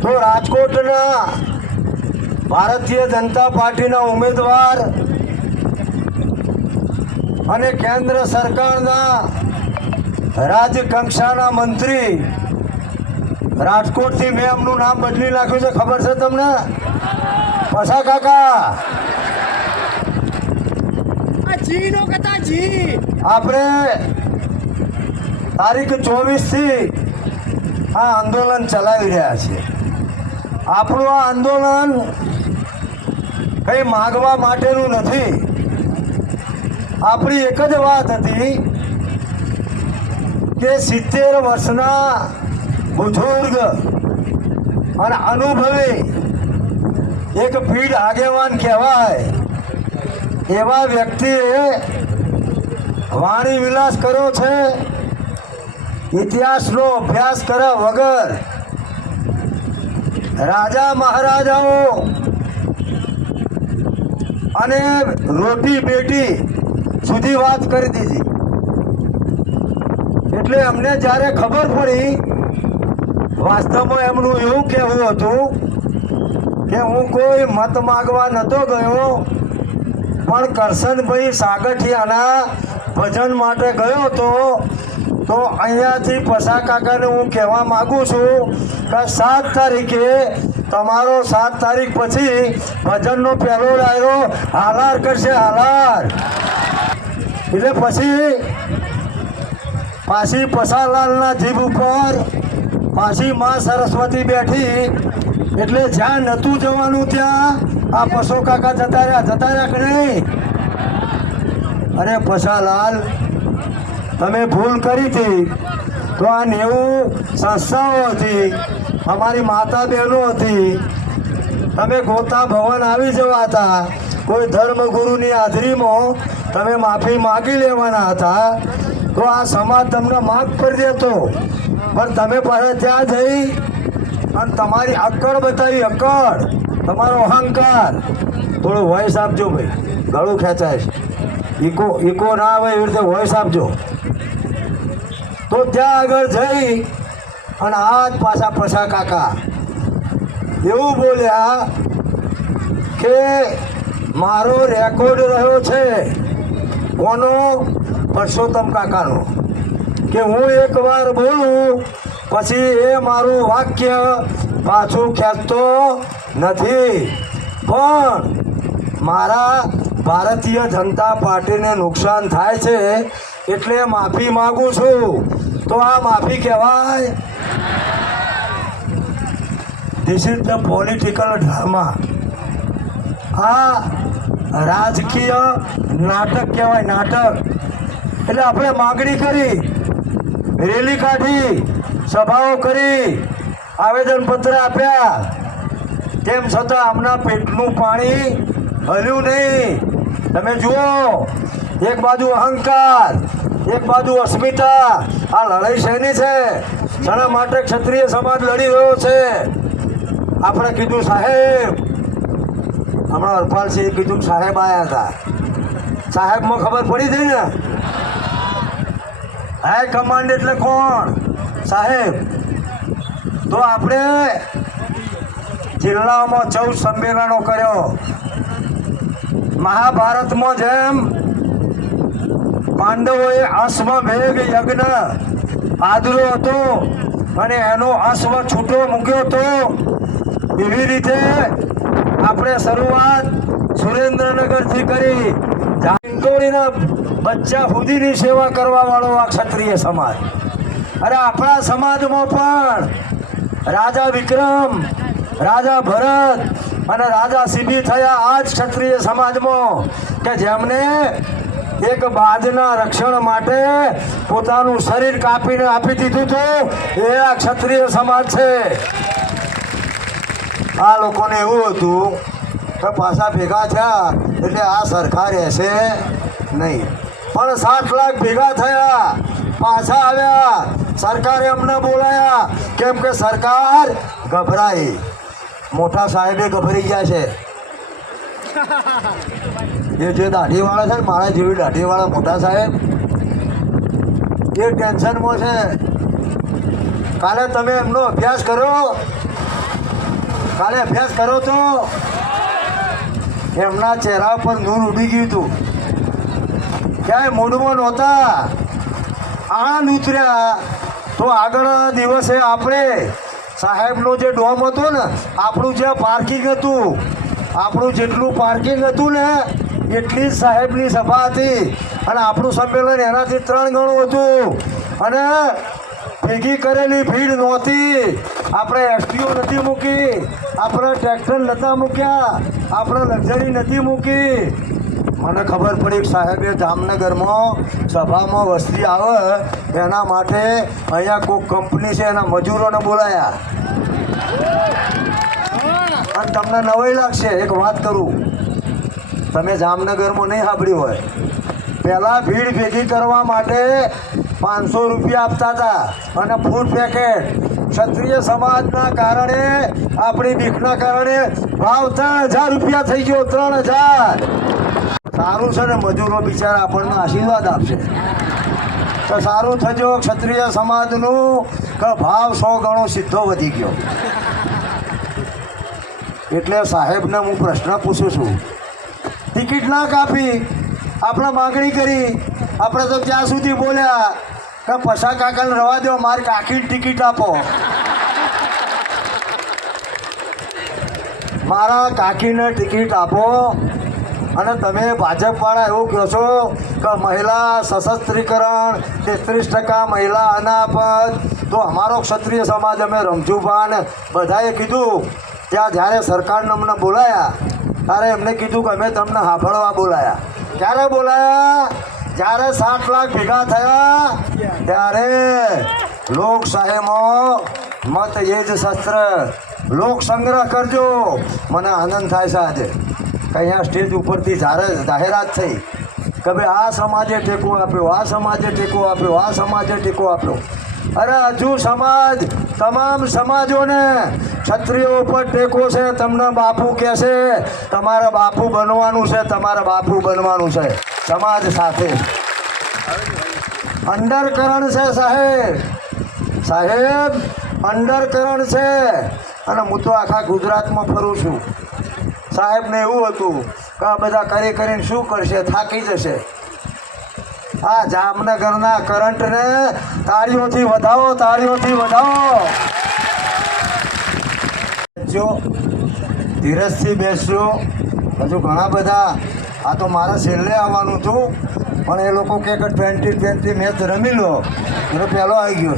તો રાજકોટના ભારતીય જનતા પાર્ટીના ઉમેદવાર અને કેન્દ્ર સરકારના રાજ્ય કક્ષાના મંત્રી રાજકોટથી મેં એમનું નામ બદલી નાખ્યું છે ખબર છે તમને? પસા કાકા. આપણે તારીખ ચોવીસથી આ આંદોલન ચલાવી રહ્યા છીએ. આપણું આ આંદોલન કંઈ માગવા માટેનું નથી. આપણી એક જ વાત હતી કે સિત્તેર વર્ષના બુઝુર્ગ અને અનુભવી એક પીઢ આગેવાન કહેવાય એવા વ્યક્તિએ વાણી વિલાસ કર્યો છે, ઇતિહાસનો અભ્યાસ કર્યા વગર રાજા મહારાજાઓ અને રોટી બેટી સુધી વાત કરી દીધી. એટલે અમને જ્યારે ખબર પડી, વાસ્તવમાં એમનું એવું કહેવું હતું કે હું કોઈ મત માગવા નહોતો ગયો, પણ કરશનભાઈ સાગઠિયાના ભજન માટે ગયો હતો તો અહીંયાથી પસા કાકાને હું કહેવા માગું છું કે સાત તારીખે તમારો સાત તારીખ પછી ભજનનો પહેલો ડાયરો હાલાર કરશે, હાલાર. એટલે પછી પાછી પસાલાલના જીભ ઉપર પાછી મા સરસ્વતી બેઠી, એટલે જ્યાં નહોતું જવાનું ત્યાં આ પશો કાકા જતા રહ્યા જતા રહ્યા કે નહીં? અરે પશાલાલ તમે ભૂલ કરી હતી, તો આ નેવું સંસ્થાઓ હતી, અમારી માતા બહેનો હતી. તમે ગોતા ભવન આવી જવા હતા. કોઈ ધર્મગુરુની હાજરીમાં તમે માફી માગી લેવાના હતા. તો આ સમાજ તમને માફ કરી દેતો. પણ તમે પાછા ત્યાં જઈ અને તમારી અક્કડ બતાવી, અક્કડ, તમારો અહંકાર. થોડો વોઇસ આપજો ભાઈ. ગળું ખેંચાય છે. ઇકો ઇકો ના આવે એવી રીતે વોઇસ આપજો. તો ત્યાં આગળ જઈ અને હાથ પાછા પછા કાકા. એવું બોલ્યા કે મારો રેકોર્ડ રહ્યો છે કોનો? પરસોત્તમ કાકાનો. કે હું એકવાર બોલું, પછી એ મારું વાક્ય પાછું ખેંચતો નથી. પણ મારા ભારતીય જનતા પાર્ટીને નુકસાન થાય છે એટલે માફી માગું છું. તો આ માફી કહેવાય. This is the political drama આ રાજકીય નાટક કહેવાય, નાટક. એટલે આપણે માગણી કરી, રેલી કાઢી, સભાઓ કરી, આવેદનપત્ર આપ્યા. તેમ છતાં આમના પેટનું પાણી હલ્યું નહીં. તમે જુઓ, એક બાજુ અહંકાર એક બાજુ અસ્મિતા, આ લડાઈ શેની છે? જેના માટે ક્ષત્રિય સમાજ લડી રહ્યો છે. આપણે કીધું, સાહેબ. હમણાં હરપાલસિંહે કીધું સાહેબ આવ્યા હતા. સાહેબમાં ખબર પડી હતી ને? હાઈ કમાન્ડ એટલે કોણ? સાહેબ, તો આપણે જિલ્લામાં ચૌદ સંમેલનો કર્યો. મહાભારતમાં જેમ પાંડવોએ અશ્વમેઘ યજ્ઞ આદરો હતો અને એનો અશ્વ છૂટો મૂક્યો હતો એવી રીતે આપણે શરૂઆત સુરેન્દ્રનગરથી કરી જાંટોળીના બચ્ચા સુધીની સેવા કરવા વાળો આ ક્ષત્રિય સમાજ. અરે આપણા સમાજમાં પણ રાજા વિક્રમ, રાજા ભરત અને રાજા સિદ્ધિ થયા આ જ ક્ષત્રિય સમાજમાં કે જેમને એક બાજના રક્ષણ માટે પોતાનું શરીર કાપીને આપી દીધું હતું એ આ ક્ષત્રિય સમાજ છે. આ લોકોને એવું હતું કે પાછા ભેગા થયા એટલે આ સરખા રહેશે નહીં. પણ સાત લાખ ભેગા થયા, પાછા આવ્યા. સરકારે અમને બોલાયા કેમ કે સરકાર ગભરાઈ. મોટા સાહેબે ગભરી ગયા છે. એ જે દાઢીવાળા છે ને, મારા જેવી દાઢીવાળા મોટા સાહેબ, એ ટેન્શનમાં છે. કાલે તમે એમનો અભ્યાસ કર્યો કાલે અભ્યાસ કર્યો તો એમના ચહેરા પર નૂર ઉડી ગયું હતું ક્યાંય મૂડમાં નહોતા. આણંદ ઉતર્યા. તો આગળ દિવસે આપણે સાહેબનો જે ડોમ હતો ને, આપણું જે પાર્કિંગ હતું, આપણું જેટલું પાર્કિંગ હતું ને એટલી જ સાહેબની સભા હતી અને આપણું સંમેલન એનાથી ત્રણ ગણું હતું. અને ભેગી કરેલી ભીડ નહોતી. આપણે એસટીઓ નથી મૂકી, આપણે ટ્રેક્ટર નહોતા મૂક્યા, આપણે લક્ઝરી નથી મૂકી. મને ખબર પડી સાહેબે જામનગરમાં સભામાં વસ્તી આવે, એના માટે અહીંયા કોઈ કંપની છે, એના મજૂરોને બોલાયા. અને તમને નવાઈ લાગશે, એક વાત કરું. તમે જામનગરમાં નહીં સાંભળ્યું હોય. પહેલાં ભીડ ભેગી કરવા માટે પાંચસો રૂપિયા આપતા હતા અને ફૂડ પેકેટ. ક્ષત્રિય સમાજના કારણે, આપણી બીકના કારણે ભાવ ત્રણ હજાર રૂપિયા થઈ ગયો, ત્રણ હજાર. સારું છે ને, મજૂરો બિચારા આપણને આશીર્વાદ આપશે. તો સારું થજો, ક્ષત્રિય સમાજનું કે ભાવ સો ગણો સીધો વધી ગયો. એટલે સાહેબને હું પ્રશ્ન પૂછું છું ટિકિટ ના કાપી, આપણે માગણી કરી, આપણે તો ત્યાં સુધી બોલ્યા કે પસા કાકાને રવા દો, મારે કાકીની ટિકિટ આપો. મારા કાકીને ટિકિટ આપો અને તમે ભાજપવાળા એવું કહો છો કે મહિલા સશસ્ત્રીકરણ તેત્રીસ ટકા મહિલા અનાપદ તો અમારો ક્ષત્રિય સમાજ અમે રમજુભાન બધાએ કીધું, ત્યાં જ્યારે સરકારને અમને બોલાયા ત્યારે એમને કીધું કે અમે તમને હાફળવા બોલાયા. ક્યારે બોલાયા? જ્યારે સાત લાખ ભેગા થયા, ત્યારે લોકશાહીમાં મત એ જ શસ્ત્ર. લોક સંગ્રહ કરજો. મને આનંદ થાય છે આજે. અહીંયા સ્ટેજ ઉપરથી જાહેર જાહેરાત થઈ. કે ભાઈ, આ સમાજે ટેકો આપ્યો, આ સમાજે ટેકો આપ્યો, આ સમાજે ટેકો આપ્યો. અરે, હજુ સમાજ તમામ સમાજોને ક્ષત્રિયો ઉપર ટેકો છે, તમને બાપુ કહે છે તમારે બાપુ બનવાનું છે, તમારે બાપુ બનવાનું છે. સમાજ સાથે. અંડરકરણ છે, સાહેબ. સાહેબ, અંડરકરણ છે. અને હું તો આખા ગુજરાતમાં ફરું છું. સાહેબને એવું હતું કે આ બધા કરી કરીને શું કરશે? થાકી જશે. આ જામનગરના કરંટને તાળીઓથી વધાવો તાળીઓથી વધાવો. જો ધીરજથી બેસજો. હજુ ઘણા બધા, આ તો મારા છેલ્લે આવવાનું હતું, પણ એ લોકો કે ટ્વેન્ટી ટ્વેન્ટી મેચ રમી લો. એટલે પહેલો આવી ગયો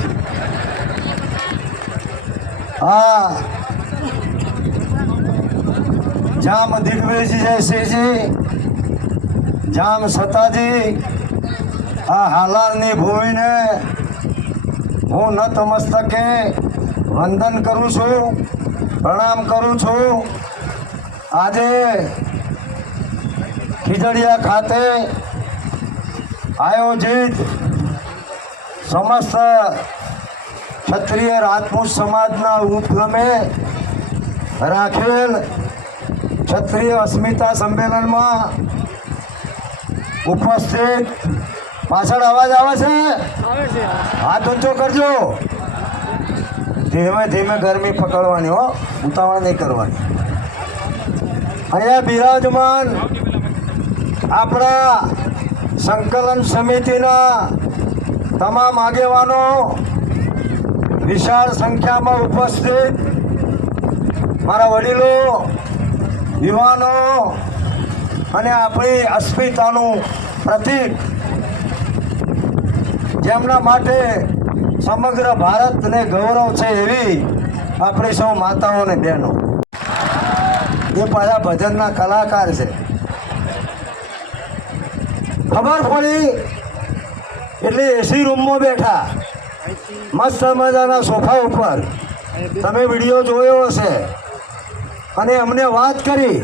હા. જામ દિગ્વિજય જયસિંહજી જામ સતાજી આ હાલારની ભૂમિને હું નતમસ્તકે વંદન કરું છું, પ્રણામ કરું છું. આજે ખીજડીયા ખાતે આયોજિત સમસ્ત ક્ષત્રિય રાજપૂત સમાજના ઉપક્રમે રાખેલ ક્ષત્રિય અસ્મિતા સંમેલનમાં ઉપસ્થિત પાછળ અવાજ આવે છે? હાથ ઊંચો કરજો. ધીમે ધીમે ગરમી પકડવાની હો. ઉતાવળ નહીં કરવાની. અહીંયા બિરાજમાન આપણા સંકલન સમિતિના તમામ આગેવાનો વિશાળ સંખ્યામાં ઉપસ્થિત. મારા વડીલો યુવાનો અને આપણી અસ્મિતાનું પ્રતીક જેમના માટે સમગ્ર ભારતને ગૌરવ છે એવી આપણી સૌ માતાઓ અને બહેનો. એ પાછા ભજનના કલાકાર છે. ખબર પડી? એટલે એસી રૂમમાં બેઠા. મસ્ત મજાના સોફા ઉપર. તમે વીડિયો જોયો હશે. અને અમને વાત કરી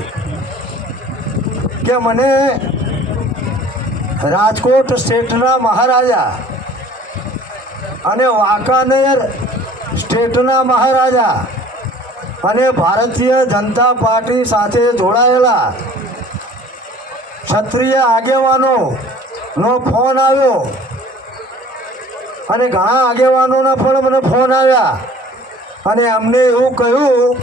કે મને રાજકોટ સ્ટેટના મહારાજા અને વાંકાનેર સ્ટેટના મહારાજા અને ભારતીય જનતા પાર્ટી સાથે જોડાયેલા ક્ષત્રિય આગેવાનોનો ફોન આવ્યો. અને ઘણા આગેવાનોના પણ મને ફોન આવ્યા. અને અમને એવું કહ્યું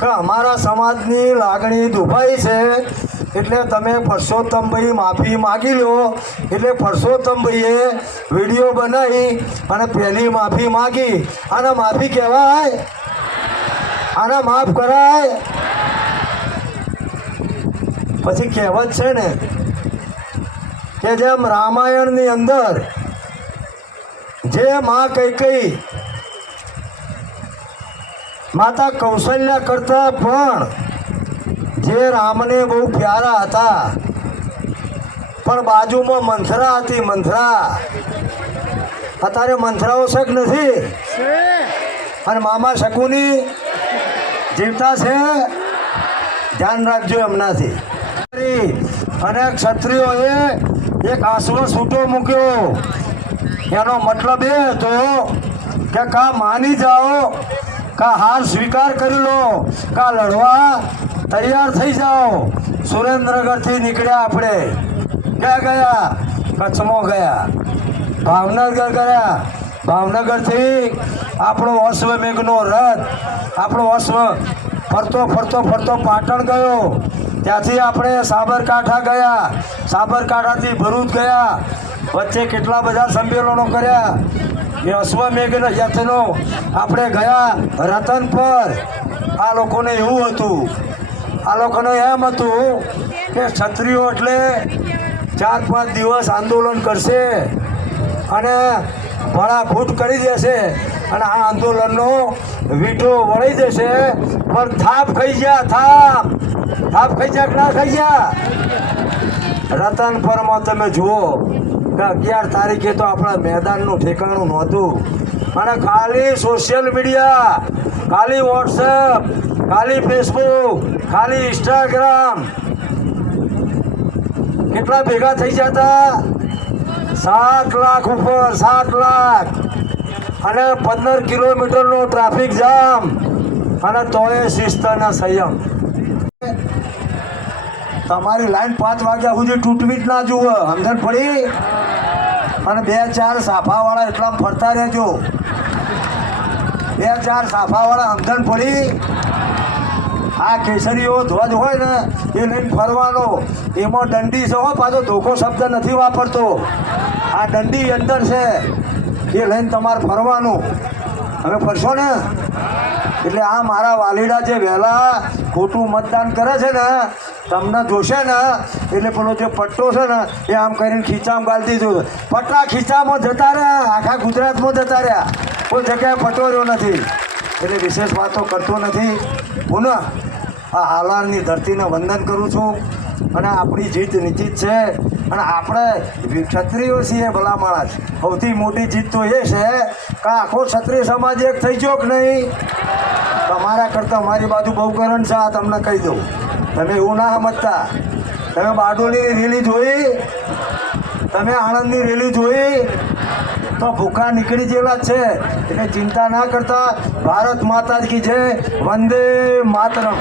કે અમારા સમાજની લાગણી દુભાઈ છે. એટલે તમે પરસોત્તમભાઈ માફી માગી લો. એટલે પરસોત્તમભાઈએ વીડિયો બનાવી અને પહેલી માફી માગી. આને માફી કહેવાય? આને માફ કરાય? પછી કહેવત છે ને કે જેમ રામાયણની અંદર જે માં કઈ કઈ માતા કૌશલ્યા કરતા પણ જે રામને બહુ પ્યારા હતા, પણ બાજુમાં મંથરા હતી, મંથરા. અત્યારે મંથરાઓ શક નથી? અને મામા શકુની જીવતા છે? ધ્યાન રાખજો એમનાથી. અને ક્ષત્રિયોએ એક આસનો છૂટો મૂક્યો. એનો મતલબ એ હતો કે કા માની જાઓ, કા હાર સ્વીકાર કરી લો, કા લડવા તૈયાર થઈ જાઓ. સુરેન્દ્રનગરથી નીકળ્યા આપણે. ક્યાં ગયા? કચ્છમાં ગયા. ભાવનગર ગયા. ભાવનગરથી આપણો અશ્વમેઘનો રથ, આપણો અશ્વ ફરતો ફરતો ફરતો પાટણ ગયો. ત્યાંથી આપણે સાબરકાંઠા ગયા. સાબરકાંઠાથી ભરૂચ ગયા. વચ્ચે કેટલા બધા સંમેલનો કર્યા. એ અશ્વમેઘના યથનો આપણે ગયા રતન પર આ લોકોને એવું હતું આ લોકોને એમ હતું કે ક્ષત્રિયો એટલે ચાર પાંચ દિવસ આંદોલન કરશે અને ભળાફૂટ કરી દેશે અને આ આંદોલનનો વીટો વળી દેશે. પણ થાપ ખાઈ ગયા, થાપ. થાપ ખાઈ ગયા ના ખાઈ ગયા? રતન પરમાં, તમે જુઓ કે અગિયાર તારીખે તો આપણા મેદાનનું ઠેકાણું નહોતું. અને ખાલી સોશિયલ મીડિયા ખાલી વોટ્સએપ ખાલી ફેસબુક ખાલી ઇન્સ્ટાગ્રામ કેટલા ભેગા થઈ જતા સાત લાખ ઉપર, સાત લાખ. અને પંદર કિલોમીટરનો ટ્રાફિક જામ અને તોય શિસ્તના સંયમ. તમારી લાઈન પાંચ વાગ્યા સુધી તૂટવી જ ના જુઓ. સમજણ પડી? અને બે ચાર સાફાવાળા એટલા ફરતા રહેજો. બે ચાર સાફાવાળા, સમજણ પડી? આ કેસરીઓ ધ્વજ હોય ને, એ લઈને ફરવાનો. એમાં દંડી છે હો, પાછો ધોખો શબ્દ નથી વાપરતો. આ દંડી અંદર છે, એ લઈને તમારે ફરવાનું. હવે ફરશો ને? એટલે આ મારા વાલીડા જે વહેલા ખોટું મતદાન કરે છે ને, તમને જોશે ને, એટલે પેલો જે પટ્ટો છે ને, એ આમ કરીને ખીચામાં ગાળી દીધું પટ્ટા ખીચામાં જતા રહ્યા, આખા ગુજરાતમાં જતા રહ્યા. કોઈ જગ્યાએ પટોર્યો નથી. એટલે વિશેષ વાતો કરતો નથી. પુનઃ આ હાલારની ધરતીને વંદન કરું છું. અને આપણી જીત નિશ્ચિત છે. અને આપણે ક્ષત્રિયો છીએ ભલા છે સૌથી મોટી જીત તો એ છે કે આખો ક્ષત્રિય સમાજ એક થઈ ગયો કે નહીં? તમારા કરતાં મારી બાજુ બહુ કરણ છે, આ તમને કહી દઉં. તમે એવું ના સમજતા. તમે બારડોલીની રેલી જોઈ? તમે આણંદની રેલી જોઈ? તો ભૂખા નીકળી જેલા છે. એટલે ચિંતા ના કરતા. ભારત માતા કી જય. વંદે માતરમ.